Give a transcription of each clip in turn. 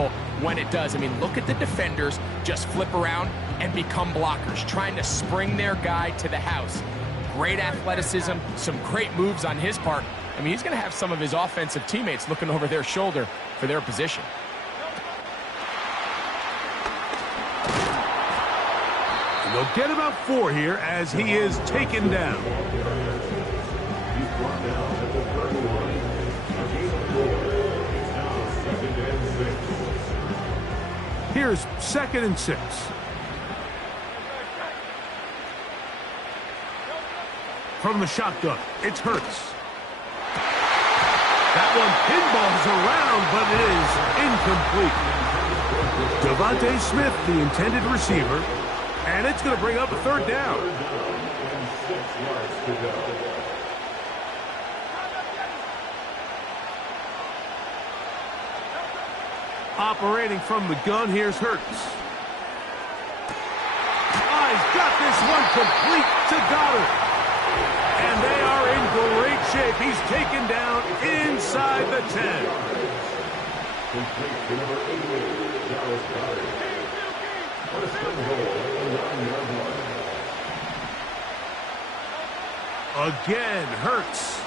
powerful when it does. I mean, look at the defenders just flip around and become blockers, trying to spring their guy to the house. Great athleticism, some great moves on his part. I mean, he's going to have some of his offensive teammates looking over their shoulder for their position. And they'll get about 4 here as he is taken down. Here's 2nd and 6. From the shotgun, it's Hurts. That one pinballs around, but it is incomplete. Devontae Smith, the intended receiver, and it's going to bring up a 3rd down. Operating from the gun, here's Hurts. He's got this one complete to Goddard. And they are in great shape. He's taken down inside the 10. Again, Hurts.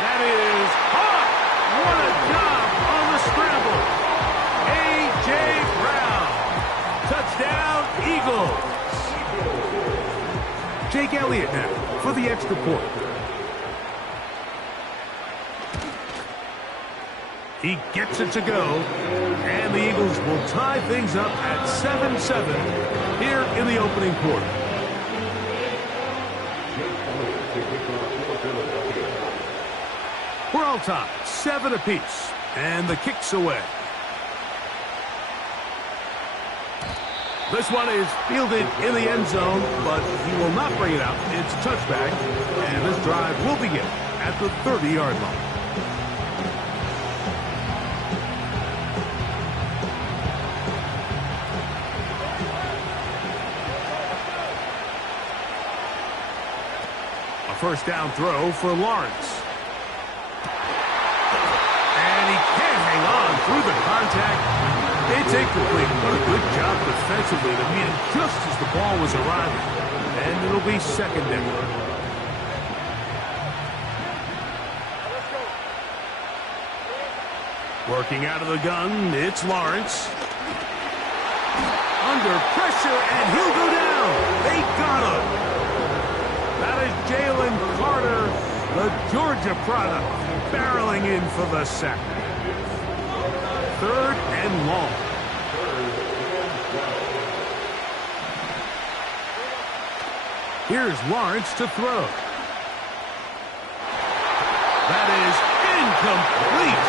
That is hot. What a job on the scramble. A.J. Brown. Touchdown, Eagles. Jake Elliott now for the extra point. He gets it to go, and the Eagles will tie things up at 7-7 here in the opening quarter. We're all tied, 7 apiece, and the kick's away. This one is fielded in the end zone, but he will not bring it out. It's a touchback, and this drive will begin at the 30-yard line. A 1st down throw for Lawrence. And he can't hang on through the contact. It's incomplete, but a good job defensively to meet him just as the ball was arriving. And it'll be 2nd down. Working out of the gun, it's Lawrence. Under pressure, and he'll go down. They got him. That is Jalen Carter, the Georgia product, barreling in for the sack. 3rd and long. Here's Lawrence to throw. That is incomplete.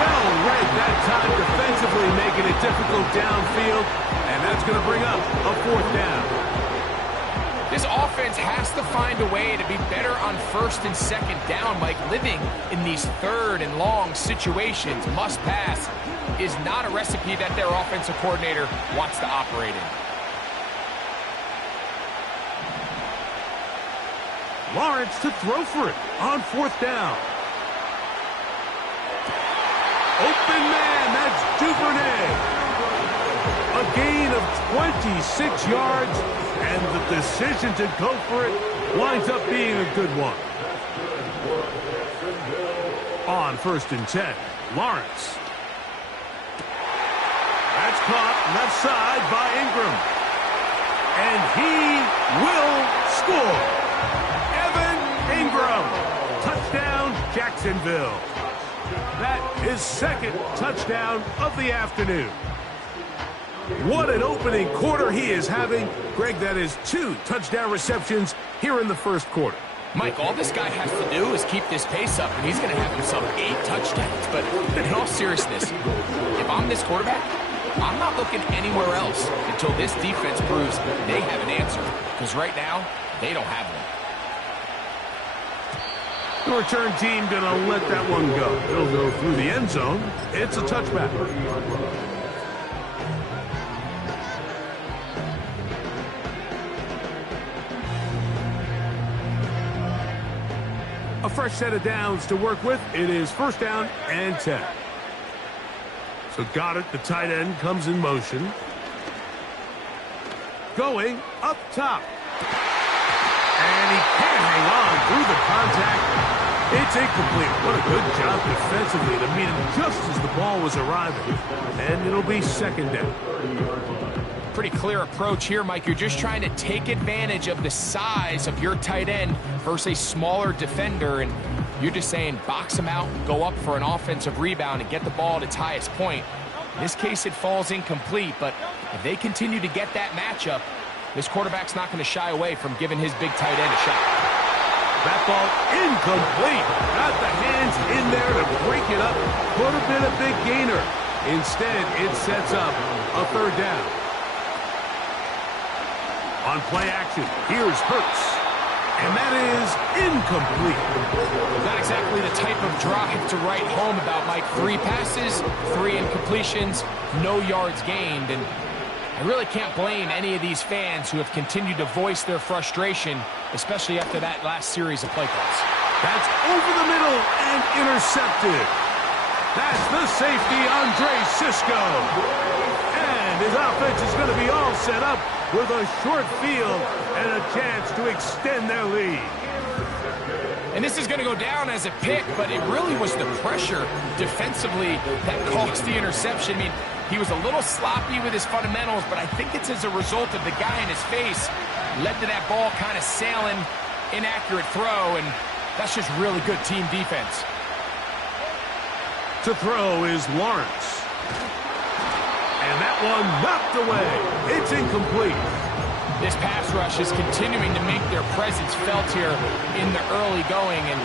Well read that time defensively, making it difficult downfield, and that's going to bring up a 4th down. This offense has to find a way to be better on 1st and 2nd down. Like, living in these 3rd and long situations, must pass, is not a recipe that their offensive coordinator wants to operate in. Lawrence to throw for it on 4th down. Open man, that's Duvernay. A gain of 26 yards, and the decision to go for it winds up being a good one. On 1st and 10, Lawrence. That's caught left side by Ingram. And he will score. Evan Ingram. Touchdown, Jacksonville. That is 2nd touchdown of the afternoon. What an opening quarter he is having. Greg, that is 2 touchdown receptions here in the 1st quarter. Mike, all this guy has to do is keep this pace up, and he's going to have himself 8 touchdowns. But in all seriousness, if I'm this quarterback, I'm not looking anywhere else until this defense proves they have an answer. Because right now, they don't have one. The return team going to let that one go. It'll go through the end zone. It's a touchback. A fresh set of downs to work with. It is 1st down and 10. So got it. The tight end comes in motion. Going up top. And he can't hang on through the contact. It's incomplete. What a good job defensively to meet him just as the ball was arriving. And it'll be second down. Pretty clear approach here, Mike. You're just trying to take advantage of the size of your tight end versus a smaller defender, and you're just saying box him out, go up for an offensive rebound, and get the ball at its highest point. In this case, it falls incomplete, but if they continue to get that matchup, this quarterback's not going to shy away from giving his big tight end a shot. That ball incomplete. Got the hands in there to break it up. Could have been a big gainer. Instead, it sets up a third down. On play action, here's Hurts. And that is incomplete. Not exactly the type of drive to write home about, Mike. 3 passes, 3 incompletions, no yards gained. And I really can't blame any of these fans who have continued to voice their frustration, especially after that last series of play calls. That's over the middle and intercepted. That's the safety, Andre Sisco. And his offense is going to be all set up with a short field and a chance to extend their lead. And this is going to go down as a pick, but it really was the pressure defensively that caused the interception. I mean, he was a little sloppy with his fundamentals, but I think it's as a result of the guy in his face led to that ball kind of sailing, inaccurate throw, and that's just really good team defense. To throw is Lawrence. And that one knocked away. It's incomplete. This pass rush is continuing to make their presence felt here in the early going. And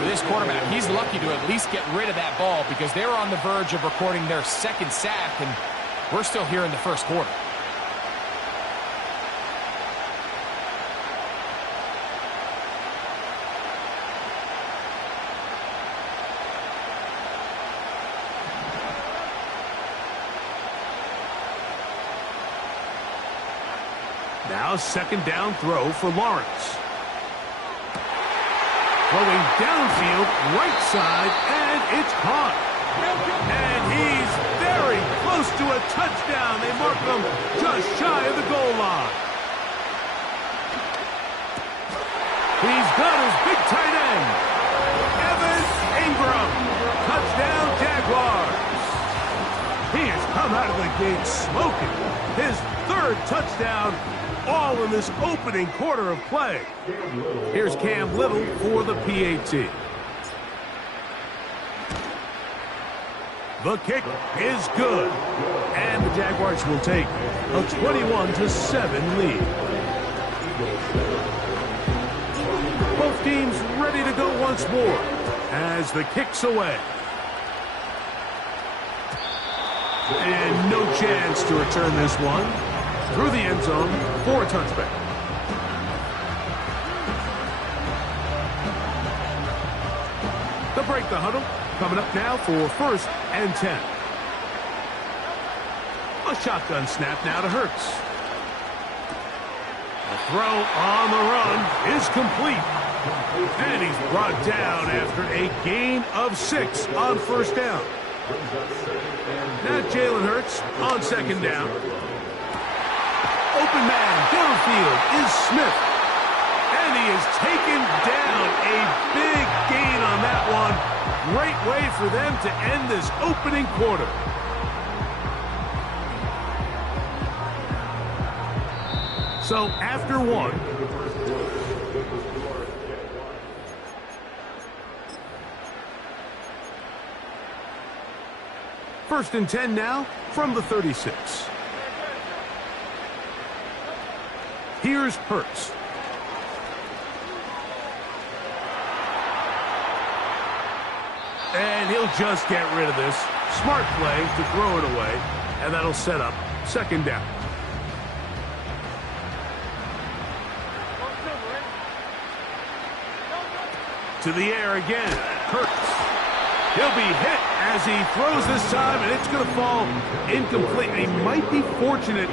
for this quarterback, he's lucky to at least get rid of that ball because they were on the verge of recording their second sack, and we're still here in the first quarter. Now second down throw for Lawrence. Throwing downfield, right side, and it's caught. And he's very close to a touchdown. They mark him just shy of the goal line. He's got his big tight end, Evan Ingram. Touchdown, Jaguars. He has come out of the gate smoking. His third touchdown, all in this opening quarter of play. Here's Cam Little for the PAT. The kick is good. And the Jaguars will take a 21-7 lead. Both teams ready to go once more as the kick's away. And no chance to return this one. Through the end zone for a touchback. The break the huddle. Coming up now for 1st and 10. A shotgun snap now to Hurts. The throw on the run is complete. And he's brought down after a gain of 6 on first down. Now Jalen Hurts on second down. Open man downfield is Smith. And he is taken down. A big gain on that one. Great way for them to end this opening quarter. So after one, first and 10 now from the 36. Here's Hurts. And he'll just get rid of this. Smart play to throw it away. And that'll set up second down. To the air again. Hurts. He'll be hit as he throws this time, and it's going to fall incomplete. He might be fortunate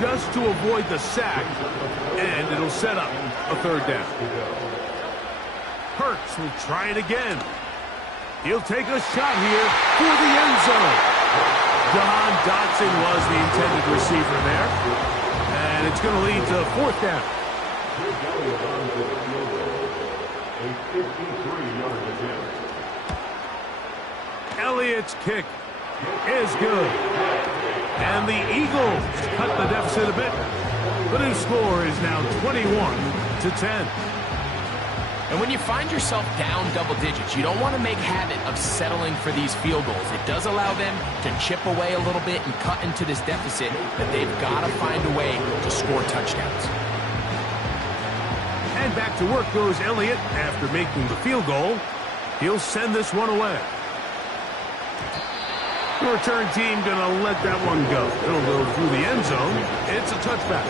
just to avoid the sack, and it'll set up a third down. Hurts will try it again. He'll take a shot here for the end zone. Jahan Dotson was the intended receiver there. And it's going to lead to fourth down. Elliott's kick is good. And the Eagles cut the deficit a bit. The new score is now 21-10. And when you find yourself down double digits, you don't want to make habit of settling for these field goals. It does allow them to chip away a little bit and cut into this deficit, but they've got to find a way to score touchdowns. And back to work goes Elliott after making the field goal. He'll send this one away. The return team going to let that one go. It'll go through the end zone. It's a touchback.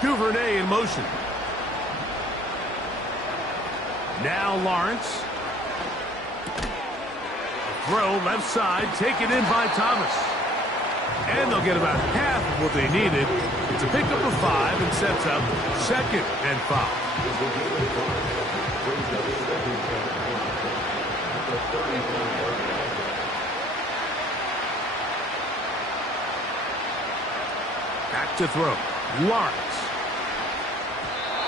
Duvernay in motion. Now Lawrence. Throw left side, taken in by Thomas. And they'll get about half of what they needed. It's a pickup of 5 and sets up 2nd and 5. Back to throw. Lawrence.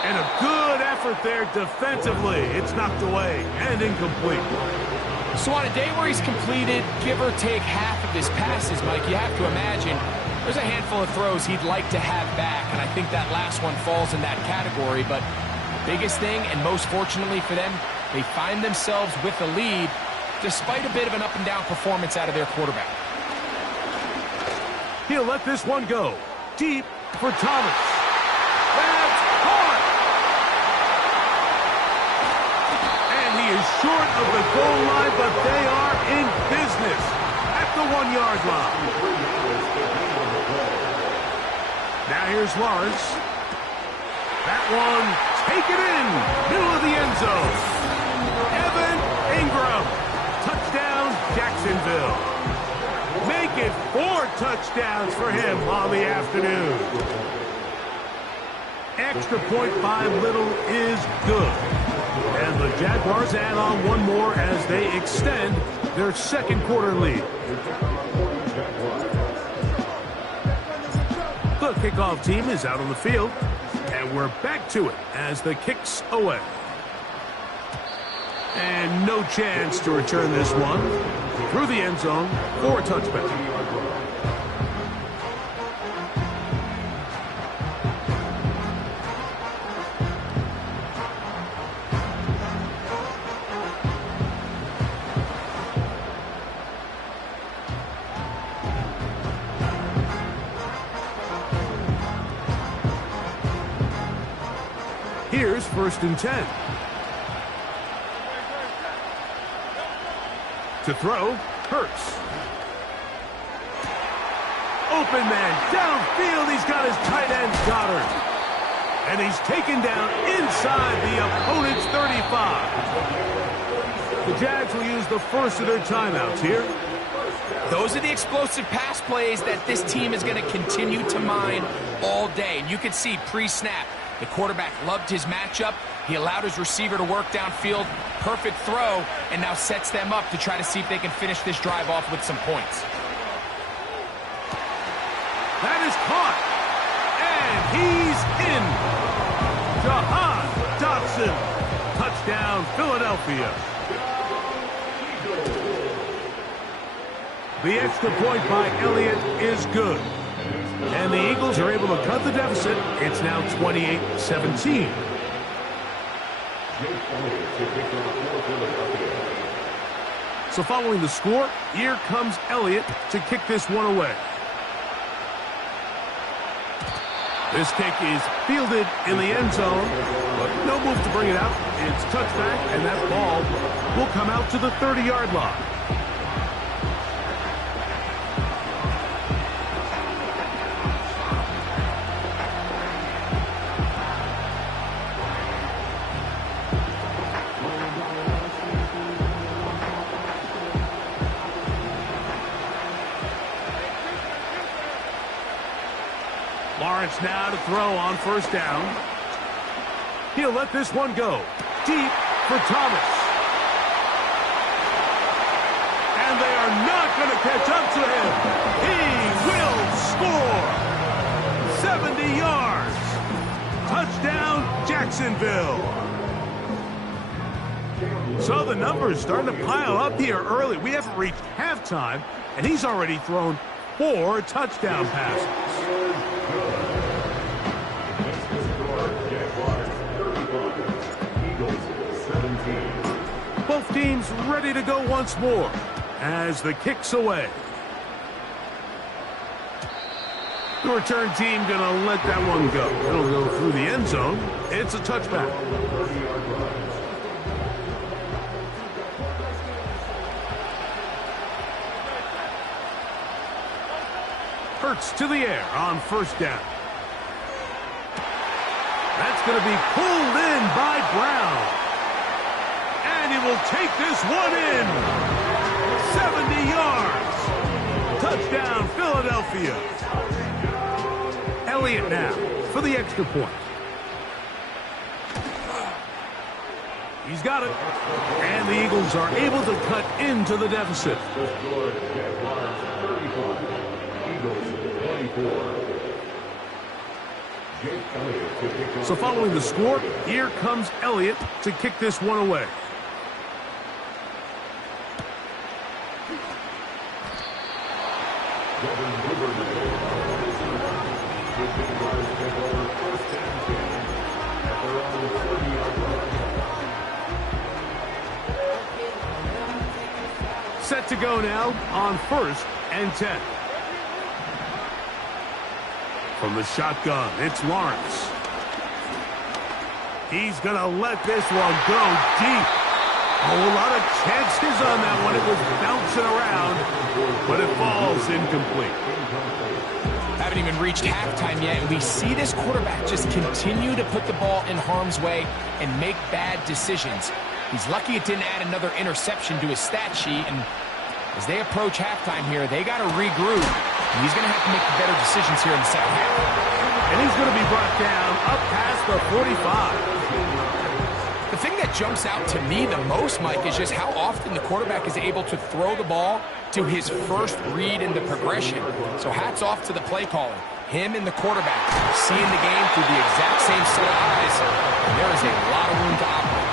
And a good effort there defensively. It's knocked away and incomplete. So on a day where he's completed, give or take half of his passes, Mike, you have to imagine there's a handful of throws he'd like to have back, and I think that last one falls in that category. But biggest thing, and most fortunately for them, they find themselves with the lead despite a bit of an up-and-down performance out of their quarterback. He'll let this one go. Deep for Thomas. That's caught! And he is short of the goal line, but they are in business at the 1-yard line. Now here's Lawrence. That one taken in, middle of the end zone. Evan Ingram. Touchdown, Jacksonville. Make it 4 touchdowns for him on the afternoon. Extra point by Little is good. And the Jaguars add on one more as they extend their second quarter lead. The kickoff team is out on the field. And we're back to it as the kick's away. And no chance to return this one. Through the end zone for a touchback. Here's 1st and 10. To throw, Hurts. Open man, downfield, he's got his tight end, Goddard. And he's taken down inside the opponent's 35. The Jags will use the first of their timeouts here. Those are the explosive pass plays that this team is going to continue to mine all day. And you can see pre-snap, the quarterback loved his matchup. He allowed his receiver to work downfield. Perfect throw, and now sets them up to try to see if they can finish this drive off with some points. That is caught. And he's in. Jahan Dotson. Touchdown, Philadelphia. The extra point by Elliott is good. And the Eagles are able to cut the deficit. It's now 28-17. So following the score, here comes Elliott to kick this one away. This kick is fielded in the end zone, but no move to bring it out. It's touchback, and that ball will come out to the 30-yard line. Lawrence now to throw on first down. He'll let this one go. Deep for Thomas. And they are not going to catch up to him. He will score. 70 yards. Touchdown, Jacksonville. So the numbers starting to pile up here early. We haven't reached halftime, and he's already thrown 4 touchdown passes. Both teams ready to go once more as the kick's away. The return team going to let that one go. It'll go through the end zone. It's a touchback. Hurts to the air on first down. That's going to be pulled in by Brown. And he will take this one in. 70 yards. Touchdown, Philadelphia. Elliott now for the extra point. He's got it. And the Eagles are able to cut into the deficit. So following the score, here comes Elliott to kick this one away. Set to go now on 1st and 10. From the shotgun, it's Lawrence. He's going to let this one go deep. A lot of chances on that one. It was bouncing around, but it falls incomplete. Haven't even reached halftime yet, and we see this quarterback just continue to put the ball in harm's way and make bad decisions. He's lucky it didn't add another interception to his stat sheet, and as they approach halftime here, they got to regroup. And he's going to have to make better decisions here in the second half. And he's going to be brought down up past the 45. The thing that jumps out to me the most, Mike, is just how often the quarterback is able to throw the ball to his first read in the progression. So hats off to the play caller. Him and the quarterback seeing the game through the exact same set of eyes. And there is a lot of room to operate.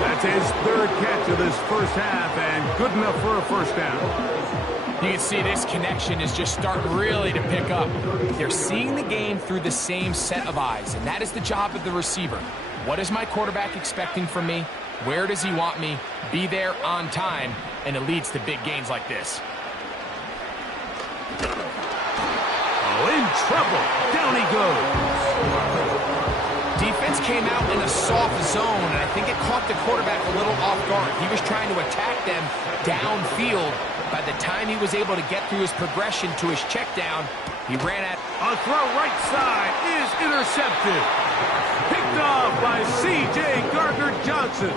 That's his 3rd catch of this first half, and good enough for a first down. You can see this connection is just starting really to pick up. They're seeing the game through the same set of eyes, and that is the job of the receiver. What is my quarterback expecting from me? Where does he want me? Be there on time, and it leads to big gains like this. Oh, in trouble. Down he goes. Defense came out in a soft zone, and I think it caught the quarterback a little off guard. He was trying to attack them downfield. By the time he was able to get through his progression to his check down, he ran at a throw right side is intercepted. Picked off by C.J. Gardner-Johnson.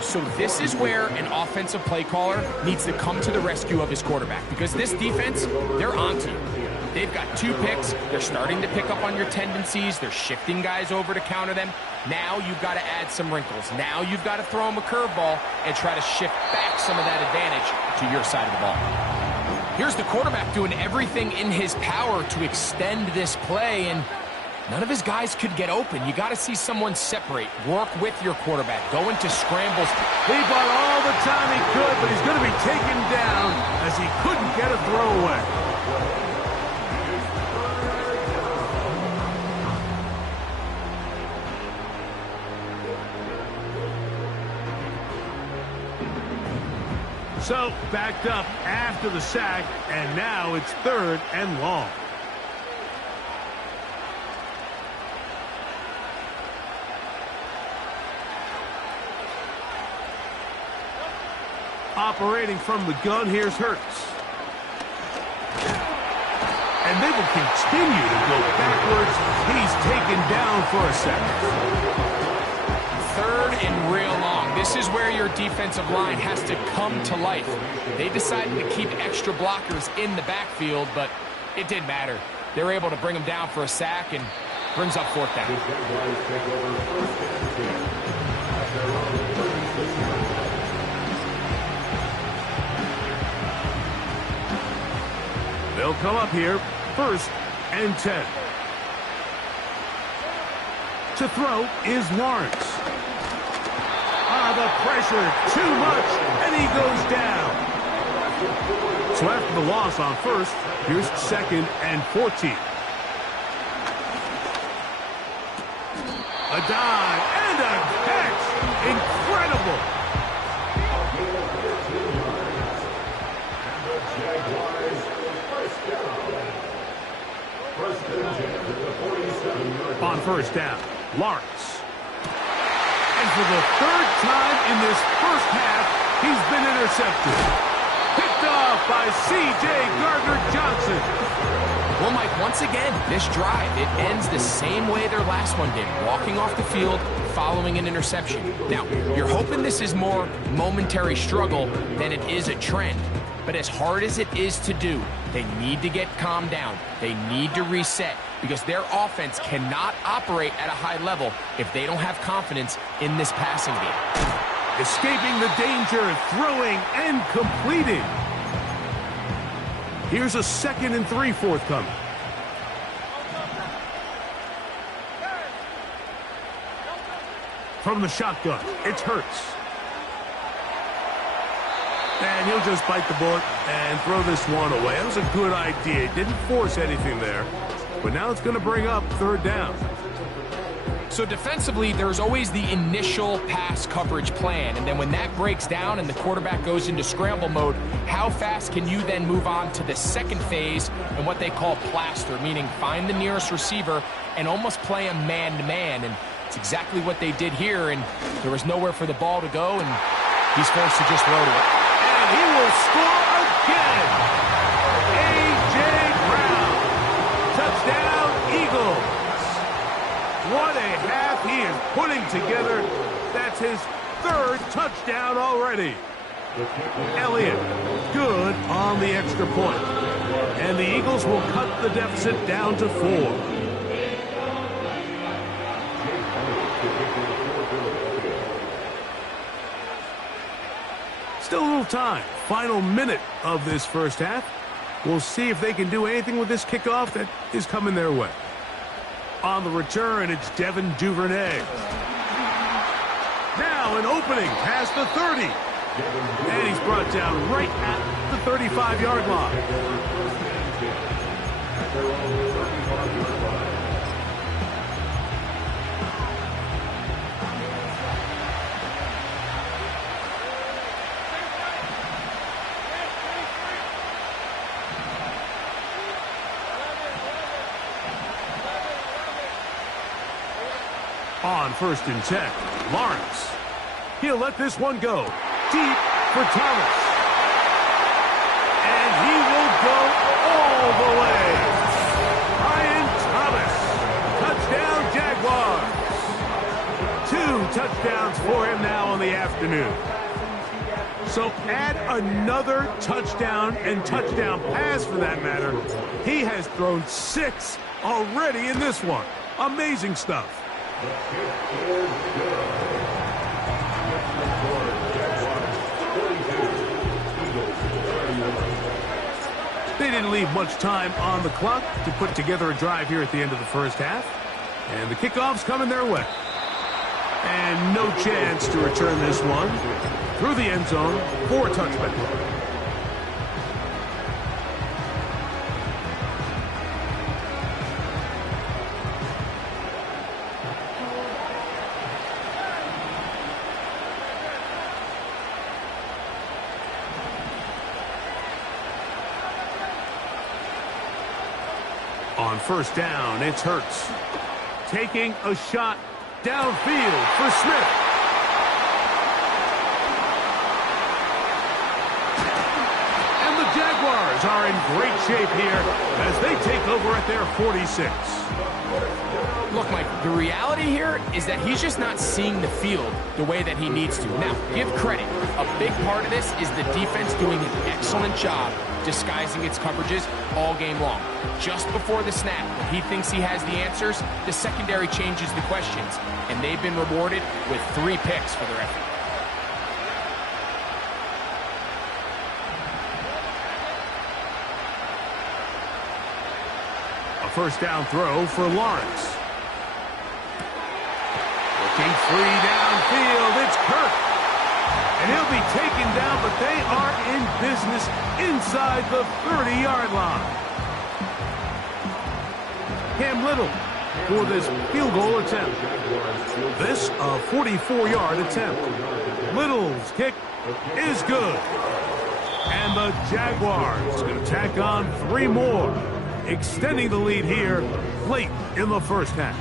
So this is where an offensive play caller needs to come to the rescue of his quarterback, because this defense, they're onto you. They've got 2 picks. They're starting to pick up on your tendencies. They're shifting guys over to counter them. Now you've got to add some wrinkles. Now you've got to throw them a curveball and try to shift back some of that advantage to your side of the ball. Here's the quarterback doing everything in his power to extend this play, and none of his guys could get open. You got to see someone separate, work with your quarterback, go into scrambles. He bought all the time he could, but he's going to be taken down as he couldn't get a throwaway. So, backed up after the sack, and now it's 3rd and long. Operating from the gun, here's Hurts. And they will continue to go backwards. He's taken down for a second. 3rd and real long. This is where your defensive line has to come to life. They decided to keep extra blockers in the backfield, but it didn't matter. they're able to bring him down for a sack and brings up fourth down. They'll come up here, 1st and 10. To throw is Lawrence. The pressure, too much, and he goes down. So after the loss on 1st, here's 2nd and 14. A dive and a catch. Incredible. On 1st down, Lawrence. And for the 3rd time in this first half, he's been intercepted. Picked off by C.J. Gardner-Johnson. Well, Mike, once again, this drive, it ends the same way their last one did, walking off the field following an interception. Now, you're hoping this is more momentary struggle than it is a trend. But as hard as it is to do, they need to get calmed down. They need to reset because their offense cannot operate at a high level if they don't have confidence in this passing game. Escaping the danger, throwing, and completing. Here's a 2nd and 3 forthcoming. From the shotgun, it's Hurts. And he'll just bite the bullet and throw this one away. That was a good idea. Didn't force anything there. But now it's going to bring up 3rd down. So defensively, there's always the initial pass coverage plan. And then when that breaks down and the quarterback goes into scramble mode, how fast can you then move on to the second phase and what they call plaster, meaning find the nearest receiver and almost play a man-to-man. And it's exactly what they did here. And there was nowhere for the ball to go, and he's forced to just throw to it. And he will score again. A.J. Brown. Touchdown, Eagles. What a half he is putting together. That's his 3rd touchdown already. Elliott, good on the extra point. And the Eagles will cut the deficit down to 4. Still a little time. Final minute of this first half. We'll see if they can do anything with this kickoff that is coming their way. On the return, it's Devin Duvernay. Now an opening past the 30. And he's brought down right at the 35-yard line. On 1st and 10, Lawrence. He'll let this one go. Deep for Thomas. And he will go all the way. Brian Thomas. Touchdown, Jaguars. 2 touchdowns for him now on the afternoon. So add another touchdown and touchdown pass for that matter. He has thrown 6 already in this one. Amazing stuff. They didn't leave much time on the clock to put together a drive here at the end of the first half. And the kickoff's coming their way. And no chance to return this one through the end zone for a touchback. On 1st down, it's Hurts. Taking a shot downfield for Smith. And the Jaguars Jaguars are in great shape here as they take over at their 46. Look, Mike, the reality here is that he's just not seeing the field the way that he needs to. Now, give credit. A big part of this is the defense doing an excellent job disguising its coverages all game long. Just before the snap, when he thinks he has the answers, the secondary changes the questions, and they've been rewarded with 3 picks for their effort. A first down throw for Lawrence. Looking free downfield, it's Kirk. And he'll be taken down, but they are in business inside the 30-yard line. Cam Little for this field goal attempt. This a 44-yard attempt. Little's kick is good. And the Jaguars going to tack on 3 more, extending the lead here late in the first half.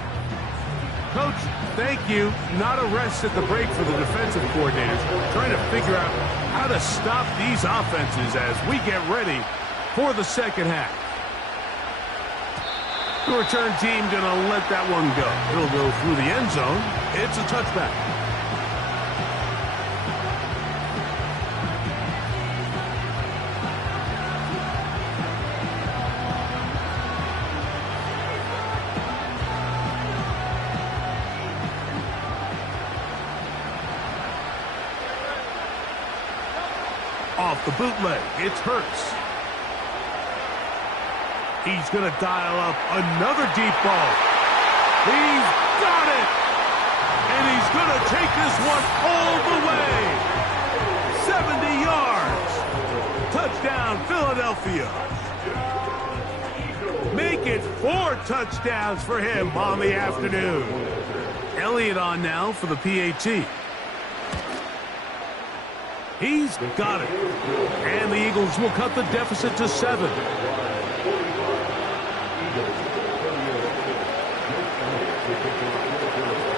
Coach, thank you. Not a rest at the break for the defensive coordinators, trying to figure out how to stop these offenses as we get ready for the second half. The return team going to let that one go. It'll go through the end zone. It's a touchback. Off the bootleg, it's Hurts. He's going to dial up another deep ball. He's got it! And he's going to take this one all the way. 70 yards. Touchdown, Philadelphia. Make it 4 touchdowns for him on the afternoon. Elliott on now for the PAT. He's got it. And the Eagles will cut the deficit to 7.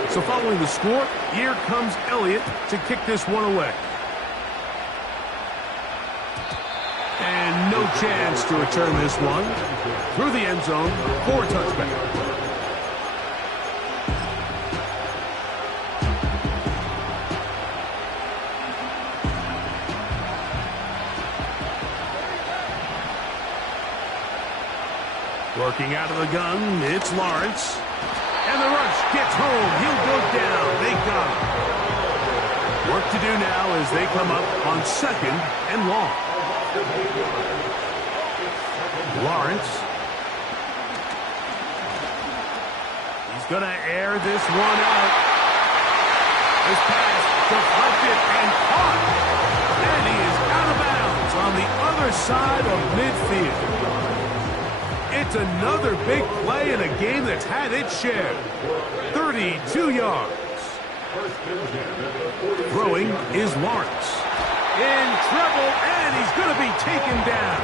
So following the score, here comes Elliott to kick this one away. And no chance to return this one. Through the end zone for a touchback. Working out of the gun, it's Lawrence. And the rush gets home. He'll go down. They got him. Work to do now as they come up on 2nd and long. Lawrence. He's going to air this one out. This pass deflected and caught. And he is out of bounds on the other side of midfield. It's another big play in a game that's had its share. 32 yards. Throwing is Lawrence. In trouble, and he's going to be taken down.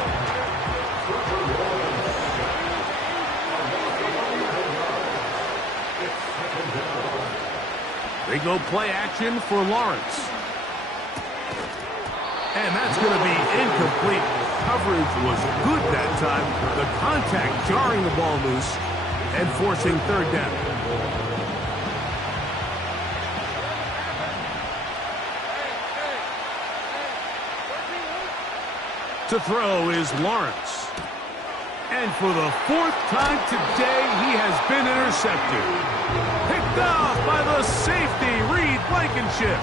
They go play action for Lawrence. And that's going to be incomplete. Coverage was good that time. The contact jarring the ball loose and forcing 3rd down. To throw is Lawrence. And for the 4th time today, he has been intercepted. Picked off by the safety, Reed Blankenship.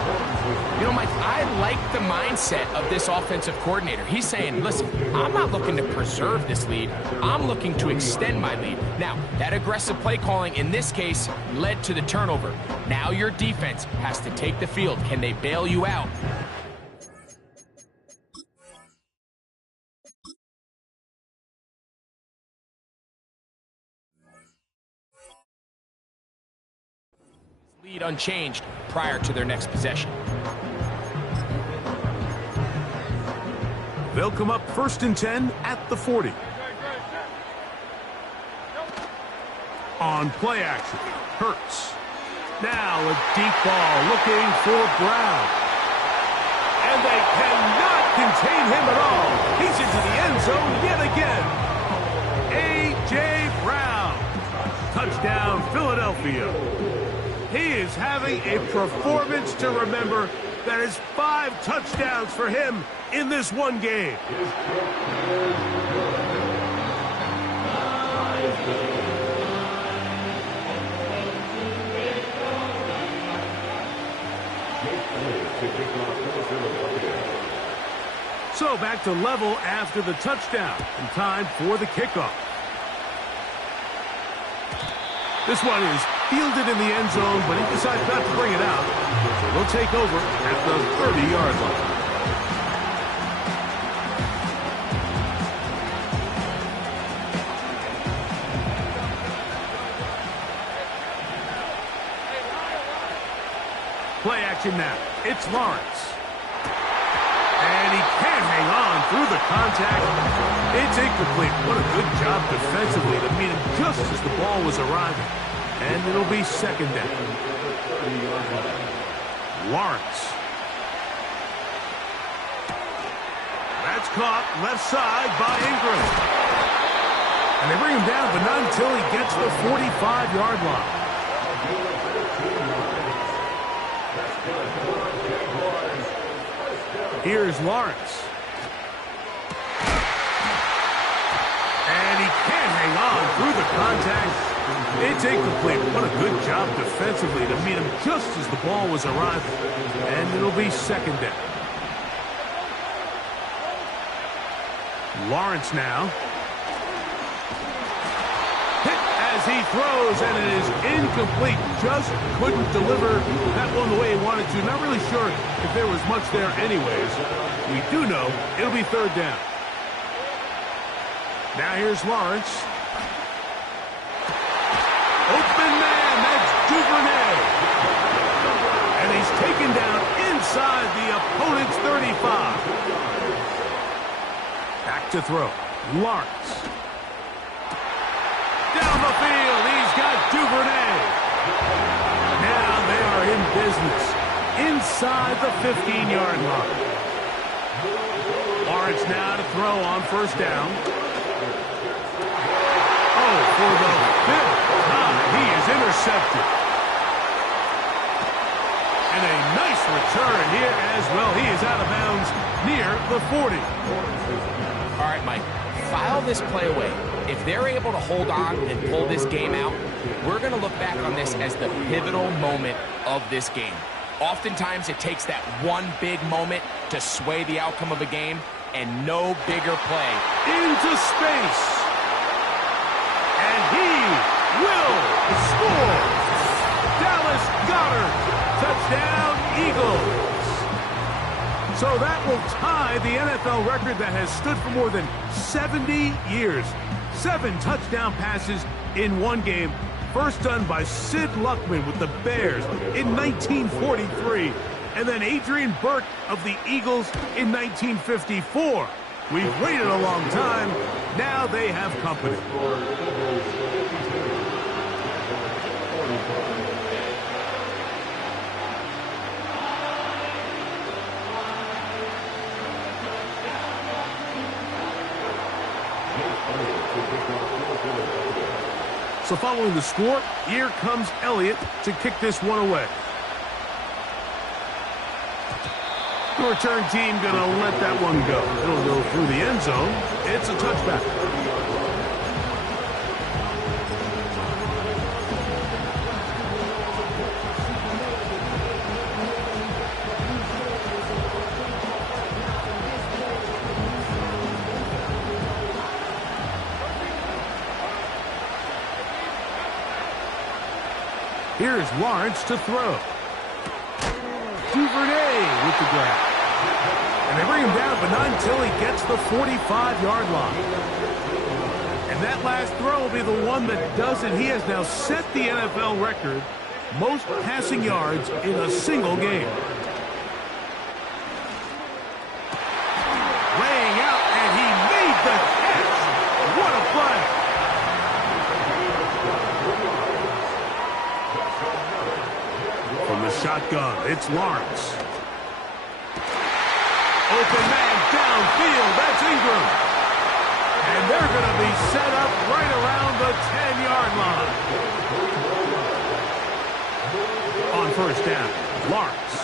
You know, Mike, I like the mindset of this offensive coordinator. He's saying, listen, I'm not looking to preserve this lead. I'm looking to extend my lead. Now, that aggressive play calling in this case led to the turnover. Now your defense has to take the field. Can they bail you out? Lead unchanged prior to their next possession. They'll come up 1st and 10 at the 40. On play action, Hurts. Now a deep ball looking for Brown. And they cannot contain him at all. He's into the end zone yet again. A.J. Brown. Touchdown, Philadelphia. He is having a performance to remember. That is 5 touchdowns for him in this one game. So back to level after the touchdown, and time for the kickoff. This one is fielded in the end zone, but he decides not to bring it out. So they'll take over at the 30-yard line. Play action now. It's Lawrence. And he can't hang on through the contact. It's incomplete. What a good job defensively to meet him just as the ball was arriving. And it'll be second down. Lawrence. That's caught left side by Ingram. And they bring him down, but not until he gets to the 45-yard line. Here's Lawrence. And he can't hang on through the contact. It's incomplete. What a good job defensively to meet him just as the ball was arriving. And it'll be second down. Lawrence now. Hit as he throws, and it is incomplete. Just couldn't deliver that one the way he wanted to. Not really sure if there was much there anyways. We do know it'll be third down. Now here's Lawrence. Open man, that's Duvernay. And he's taken down inside the opponent's 35. Back to throw. Lawrence. Down the field, he's got Duvernay. Now they are in business. Inside the 15-yard line. Lawrence now to throw on first down. Oh, for the 5th time, he is intercepted. And a nice return here as well. He is out of bounds near the 40. All right, Mike, file this play away. If they're able to hold on and pull this game out, we're going to look back on this as the pivotal moment of this game. Oftentimes, it takes that one big moment to sway the outcome of a game, and no bigger play. Into space. And he will score. Dallas Goedert. Touchdown, Eagles. So that will tie the NFL record that has stood for more than 70 years. 7 touchdown passes in one game. First done by Sid Luckman with the Bears in 1943. And then Adrian Burke of the Eagles in 1954. We've waited a long time. Now they have company. So following the score, here comes Elliott to kick this one away. The return team going to let that one go. It'll go through the end zone. It's a touchback. Here's Lawrence to throw. Duvernay with the grab. And they bring him down, but not until he gets the 45-yard line. And that last throw will be the one that does it. He has now set the NFL record, most passing yards in a single game. Laying out, and he made the catch. What a play. From the shotgun, it's Lawrence. Open man, downfield. That's Ingram. And they're going to be set up right around the 10-yard line. On first down, Lawrence.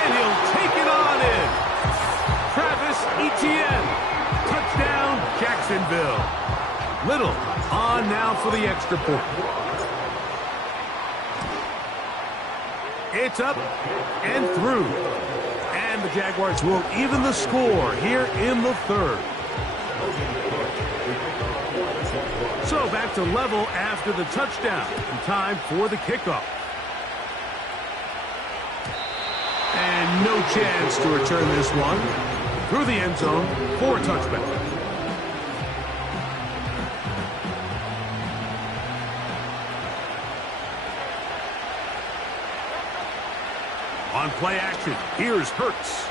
And he'll take it on in. Travis Etienne. Touchdown, Jacksonville. Little on now for the extra point. It's up and through. And the Jaguars will even the score here in the third. So back to level after the touchdown. Time for the kickoff. And no chance to return this one. Through the end zone for a touchback. On play action, here's Hurts.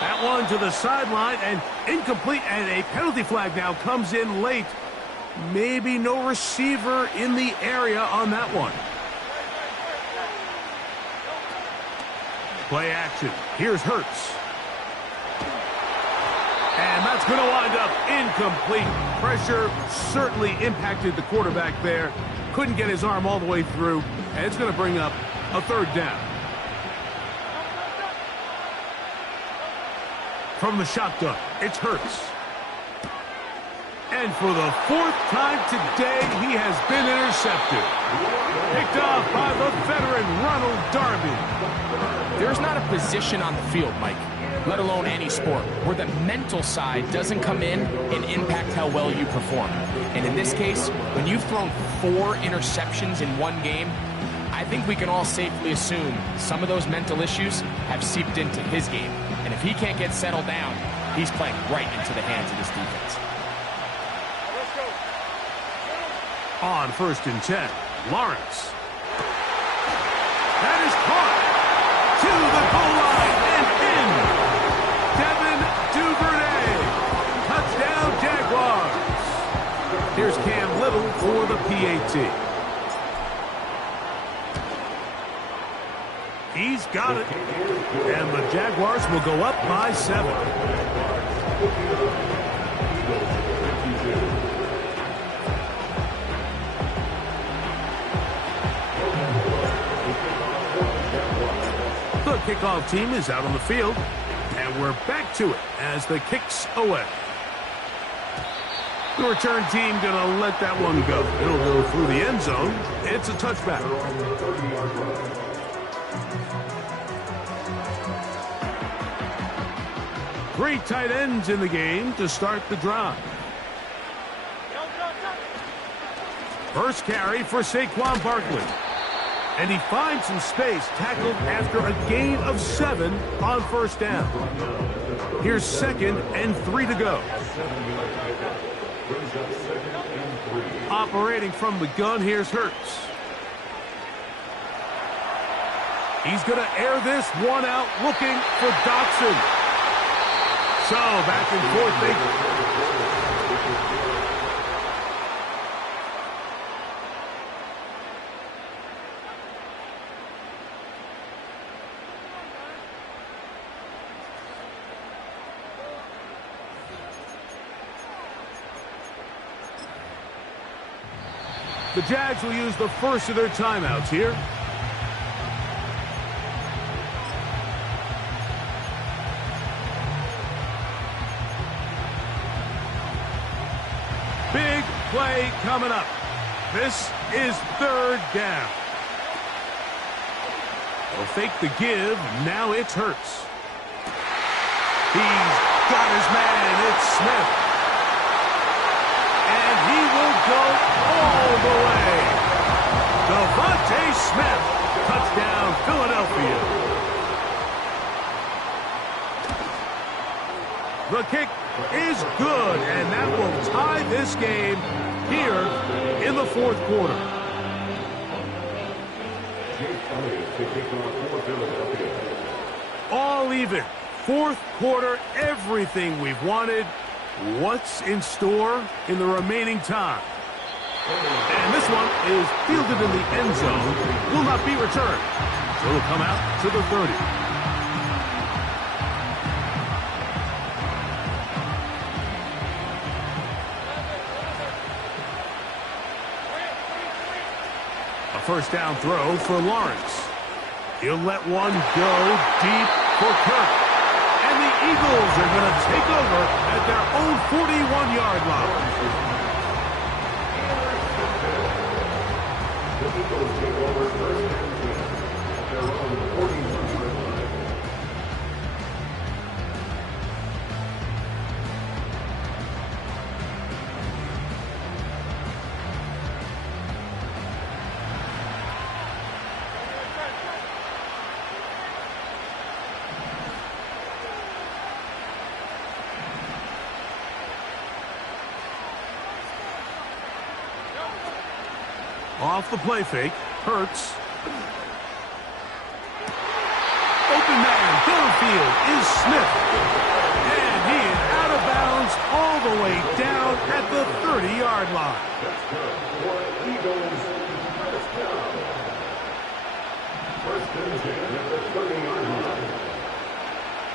That one to the sideline and incomplete, and a penalty flag now comes in late. Maybe no receiver in the area on that one. Play action, here's Hurts. And that's going to wind up incomplete. Pressure certainly impacted the quarterback there. Couldn't get his arm all the way through, and it's going to bring up a third down. From the shotgun, it's Hurts. And for the fourth time today, he has been intercepted. Picked off by the veteran Ronald Darby. There's not a position on the field, Mike, let alone any sport, where the mental side doesn't come in and impact how well you perform. And in this case, when you've thrown 4 interceptions in one game, I think we can all safely assume some of those mental issues have seeped into his game. And if he can't get settled down, he's playing right into the hands of this defense. On first and 10, Lawrence. That is caught to the goal line and in. Devin Duvernay. Touchdown, Jaguars. Here's Cam Little for the PAT. He's got it. And the Jaguars will go up by 7. The kickoff team is out on the field. And we're back to it as the kick's away. The return team going to let that one go. It'll go through the end zone. It's a touchback. Three tight ends in the game to start the drive. First carry for Saquon Barkley. And he finds some space, tackled after a gain of 7 on first down. Here's 2nd and 3 to go. Operating from the gun, here's Hurts. He's going to air this one out, looking for Dotson. So, back and forth they go. The Jags will use the first of their timeouts here. Big play coming up. This is 3rd down. They'll fake the give. Now it's Hurts. He's got his man. It's Smith. And he will go all the way. Devontae Smith. Touchdown, Philadelphia. The kick is good, and that will tie this game here in the 4th quarter. All even. 4th quarter, everything we've wanted. What's in store in the remaining time? And this one is fielded in the end zone. Will not be returned. So it'll come out to the 30. first down throw for Lawrence. He'll let one go deep for Kirk. And the Eagles are going to take over at their own 41-yard line. The Eagles take over first and 10 at their own 41-yard line. Off the play fake, Hurts. Open man, downfield is Smith. And he is out of bounds all the way down at the 30-yard line.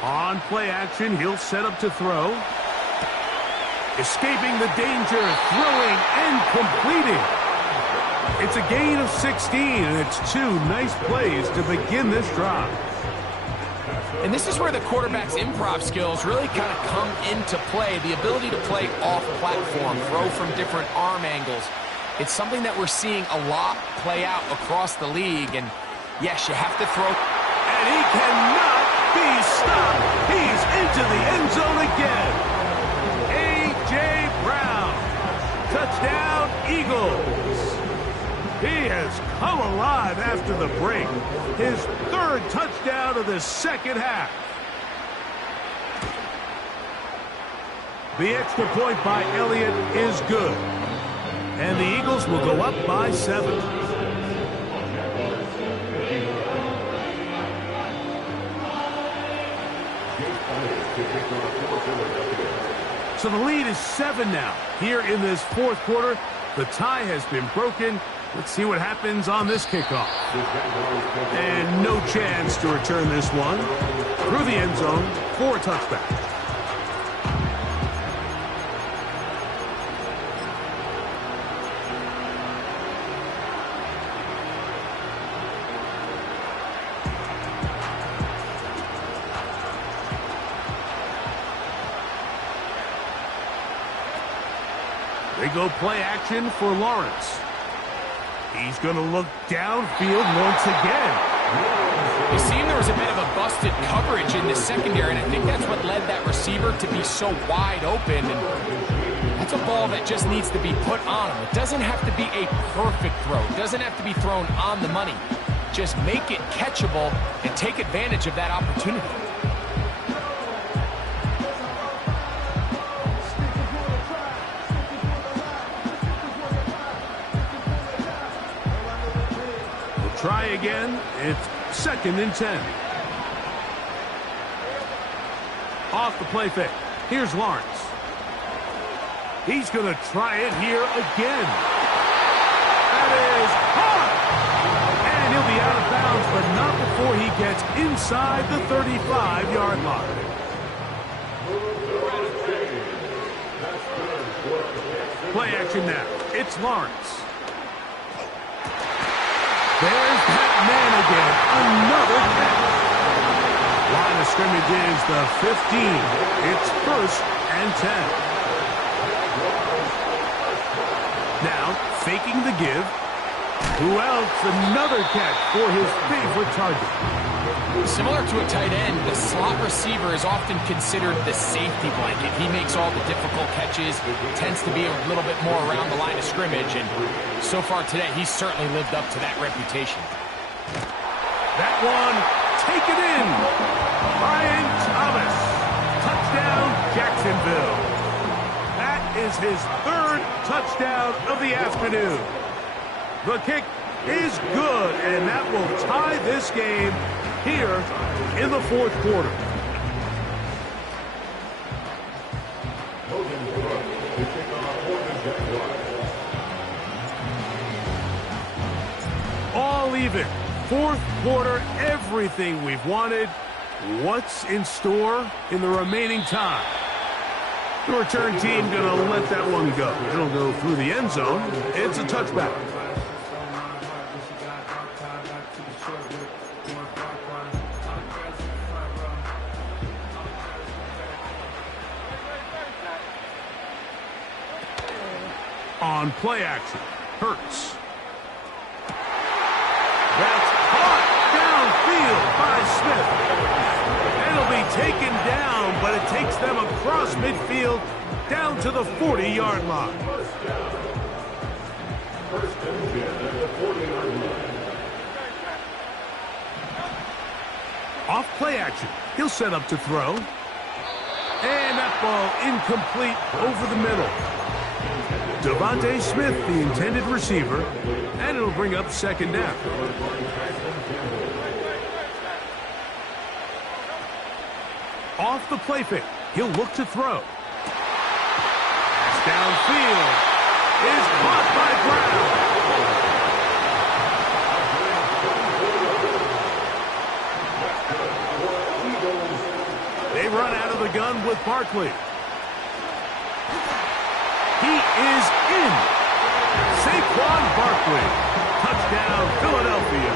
On play action, he'll set up to throw. Escaping the danger, throwing and completing. It's a gain of 16, and it's two nice plays to begin this drive. And this is where the quarterback's improv skills really kind of come into play. The ability to play off-platform, throw from different arm angles. It's something that we're seeing a lot play out across the league. And, yes, you have to throw. And he cannot be stopped. He's into the end zone again. A.J. Brown. Touchdown, Eagles. He has come alive after the break. His third touchdown of the second half. The extra point by Elliott is good. And the Eagles will go up by 7. So the lead is 7 now. Here in this fourth quarter, the tie has been broken. Let's see what happens on this kickoff. And no chance to return this one. Through the end zone for a touchback. They go play action for Lawrence. He's going to look downfield once again. You see, there was a bit of a busted coverage in the secondary, and I think that's what led that receiver to be so wide open. And that's a ball that just needs to be put on him. It doesn't have to be a perfect throw. It doesn't have to be thrown on the money. Just make it catchable and take advantage of that opportunity. Try again. It's 2nd and 10. Off the play fake. Here's Lawrence. He's going to try it here again. That is hard. And he'll be out of bounds, but not before he gets inside the 35-yard line. Play action now. It's Lawrence. There's that man again. Another catch. Line of scrimmage is the 15. It's 1st and 10. Now, faking the give. Who else? Another catch for his favorite target. Similar to a tight end, the slot receiver is often considered the safety blanket. He makes all the difficult catches, tends to be a little bit more around the line of scrimmage, and so far today, he's certainly lived up to that reputation. That one, taken in. Brian Thomas. Touchdown, Jacksonville. That is his 3rd touchdown of the afternoon. The kick is good, and that will tie this game here in the fourth quarter. All even. Fourth quarter, everything we've wanted. What's in store in the remaining time? The return team going to let that one go. It'll go through the end zone. It's a touchback. On play action, Hurts. That's caught downfield by Smith. It'll be taken down, but it takes them across midfield down to the 40-yard line. Off play action, he'll set up to throw. And that ball incomplete over the middle. Devontae Smith, the intended receiver, and it'll bring up second down. Off the play fake, he'll look to throw. Pass downfield is caught by Brown. They run out of the gun with Barkley. He is in. Saquon Barkley. Touchdown, Philadelphia.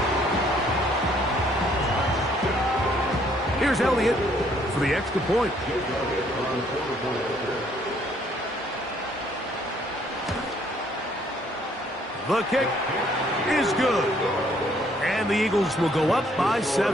Here's Elliott for the extra point. The kick is good. And the Eagles will go up by 7.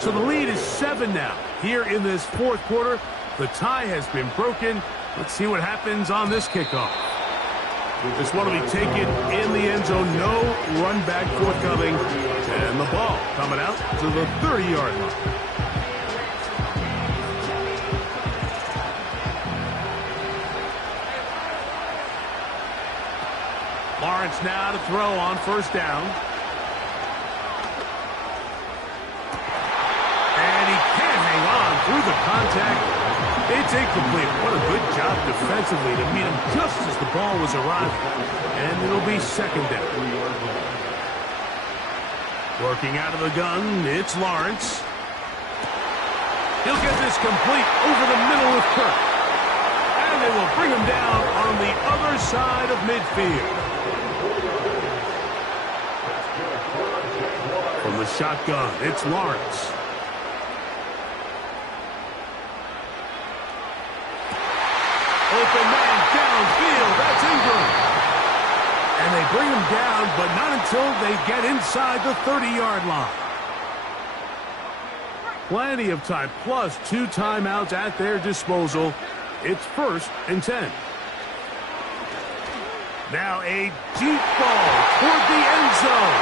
So the lead is 7 now. Here in this fourth quarter, the tie has been broken. Let's see what happens on this kickoff. This one will be taken in the end zone. No run back forthcoming. And the ball coming out to the 30-yard line. Lawrence now to throw on first down. And he can't hang on through the contact. It's incomplete. What a good job defensively to meet him just as the ball was arriving. And it'll be second down. Working out of the gun, it's Lawrence. He'll get this complete over the middle with Kirk. And they will bring him down on the other side of midfield. From the shotgun, it's Lawrence. Open man downfield, that's Ingram. And they bring him down, but not until they get inside the 30-yard line. Plenty of time, plus 2 timeouts at their disposal. It's 1st and 10. Now a deep ball toward the end zone.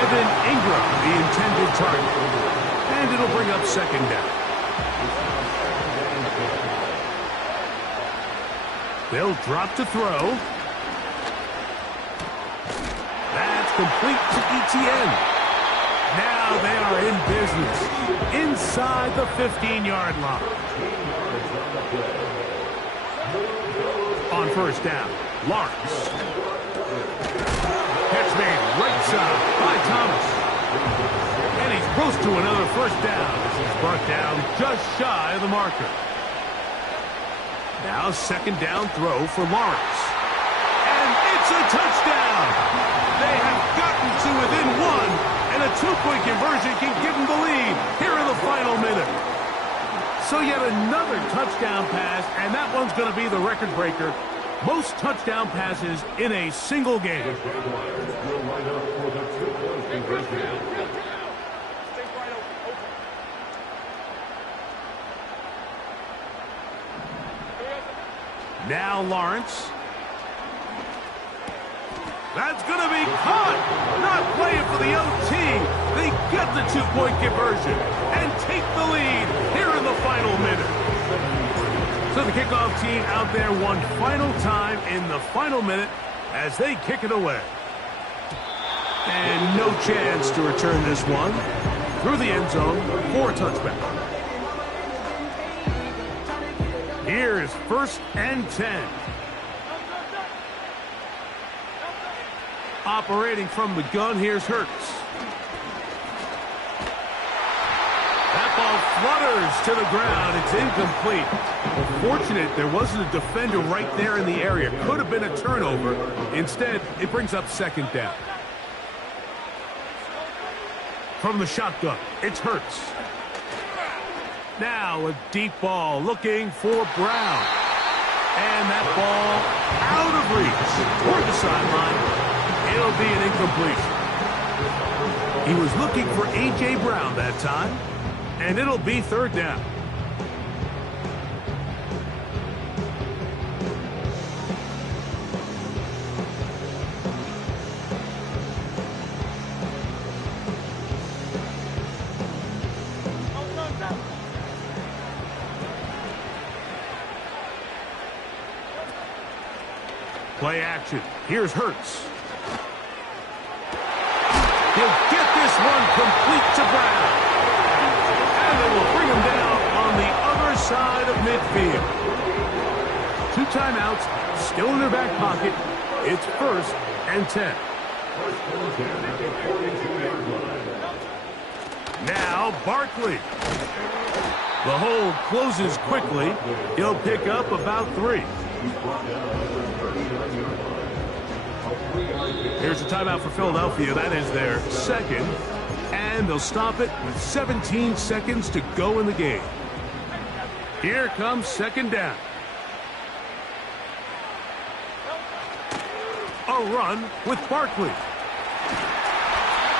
Evan Ingram, the intended target. And it'll bring up second down. They'll drop to throw. That's complete to ETN. Now they are in business inside the 15-yard line. On first down, Lawrence. Catch made right side by Thomas. And he's close to another first down as he's brought down just shy of the marker. Now second down throw for Lawrence. And it's a touchdown. They have gotten to within 1, and a 2-point conversion can give them the lead here in the final minute. So yet another touchdown pass, and that one's going to be the record breaker. Most touchdown passes in a single game. Now Lawrence. That's going to be caught. Not playing for the OT. They get the 2-point conversion and take the lead here in the final minute. So the kickoff team out there one final time in the final minute as they kick it away. And no chance to return this one through the end zone for a touchback. Here is 1st and 10. Operating from the gun, here's Hurts. That ball flutters to the ground. It's incomplete. Fortunate there wasn't a defender right there in the area. Could have been a turnover. Instead, it brings up second down. From the shotgun, it's Hurts. Now a deep ball looking for Brown. And that ball out of reach toward the sideline. It'll be an incompletion. He was looking for A.J. Brown that time. And it'll be third down. Play action. Here's Hurts. He'll get this one complete to Brown. And it will bring him down on the other side of midfield. 2 timeouts, still in their back pocket. It's 1st and 10. Now Barkley. The hole closes quickly. He'll pick up about 3. Here's a timeout for Philadelphia. That is their second. And they'll stop it with 17 seconds to go in the game. Here comes second down. A run with Barkley.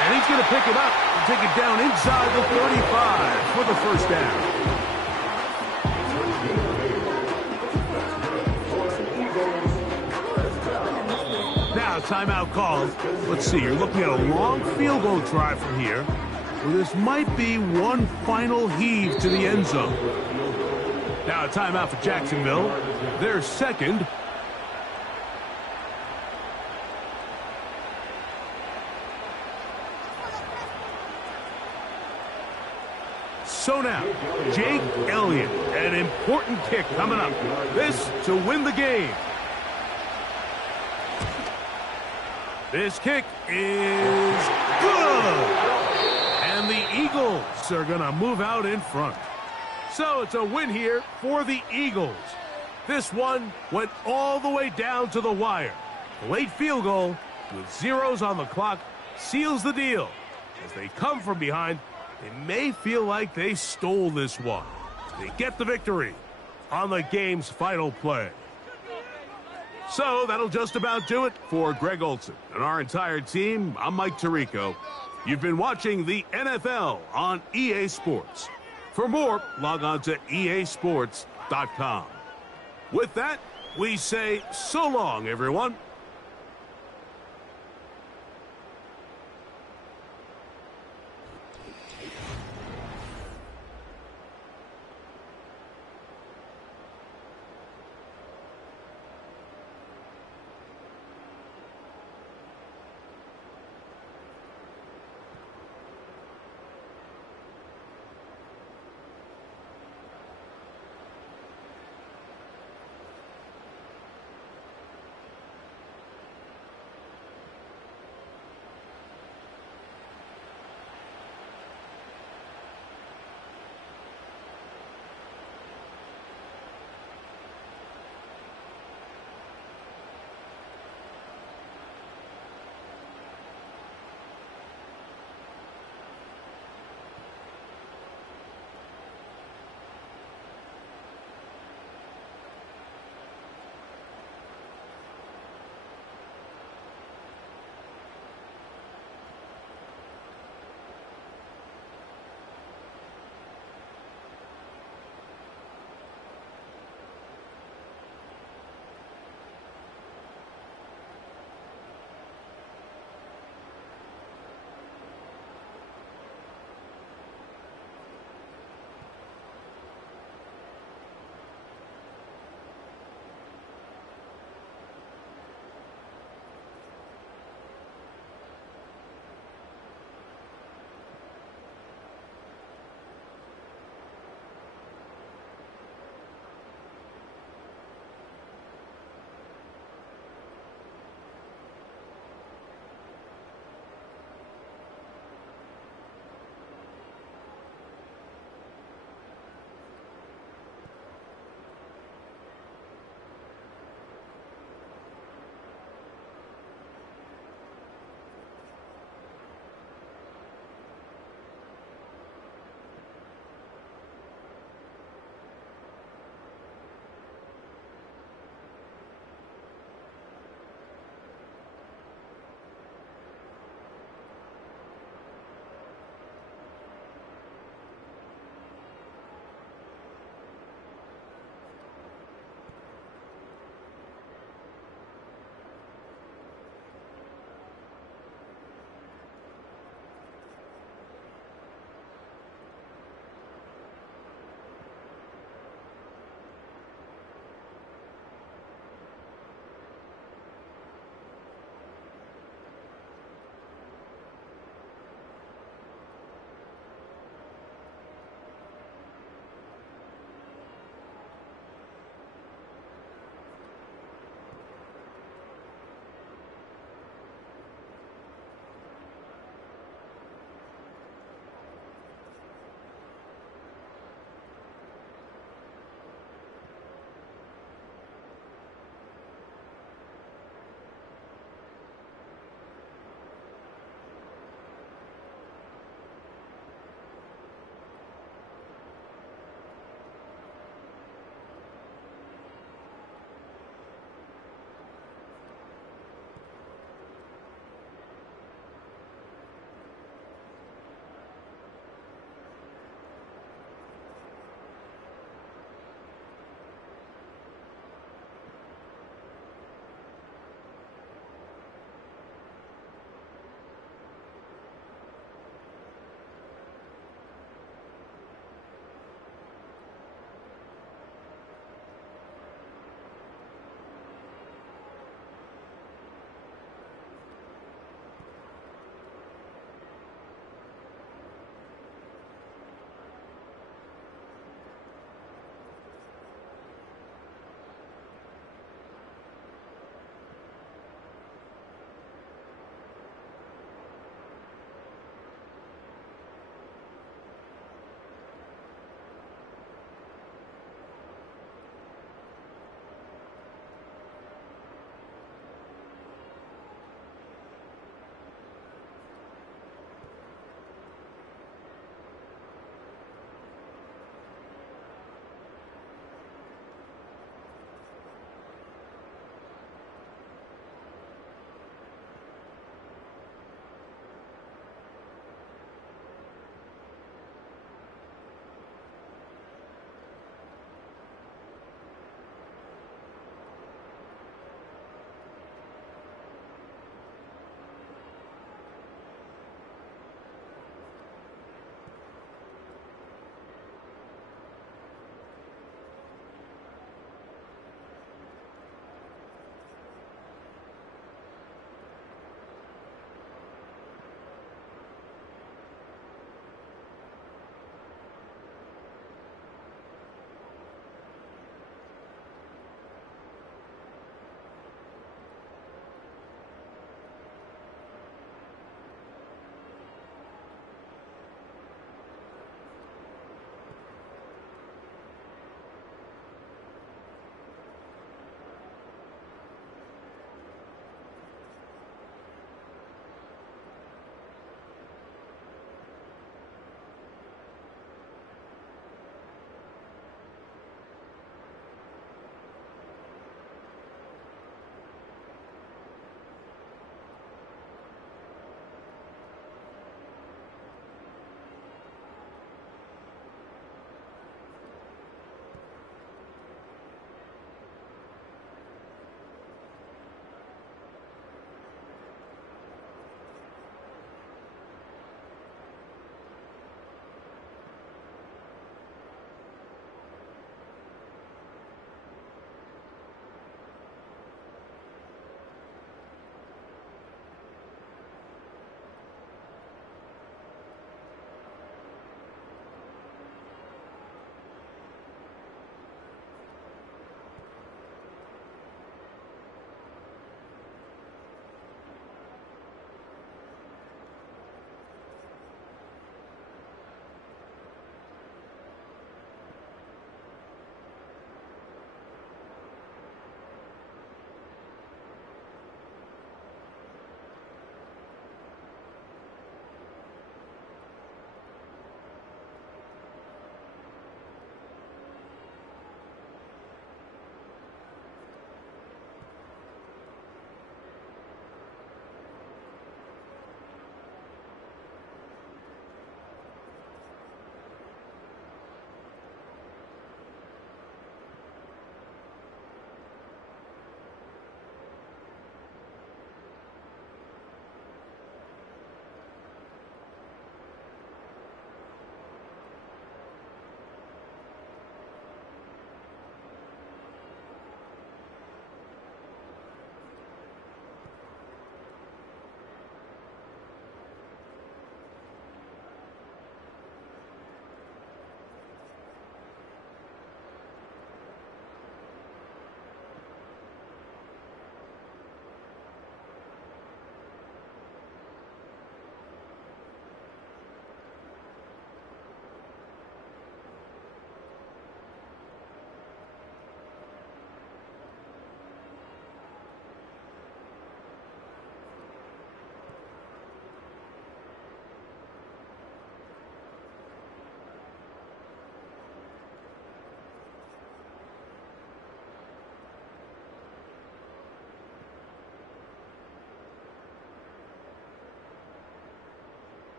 And he's going to pick it up and take it down inside the 35 for the first down. Now timeout called. Let's see, you're looking at a long field goal try from here. Well, this might be one final heave to the end zone. Now a timeout for Jacksonville. Their second. So now, Jake Elliott, an important kick coming up. This to win the game. This kick is good. And the Eagles are going to move out in front. So it's a win here for the Eagles. This one went all the way down to the wire. The late field goal with zeros on the clock seals the deal. As they come from behind, they may feel like they stole this one. They get the victory on the game's final play. So that'll just about do it for Greg Olson and our entire team. I'm Mike Tirico. You've been watching the NFL on EA Sports. For more, log on to easports.com. With that, we say so long, everyone.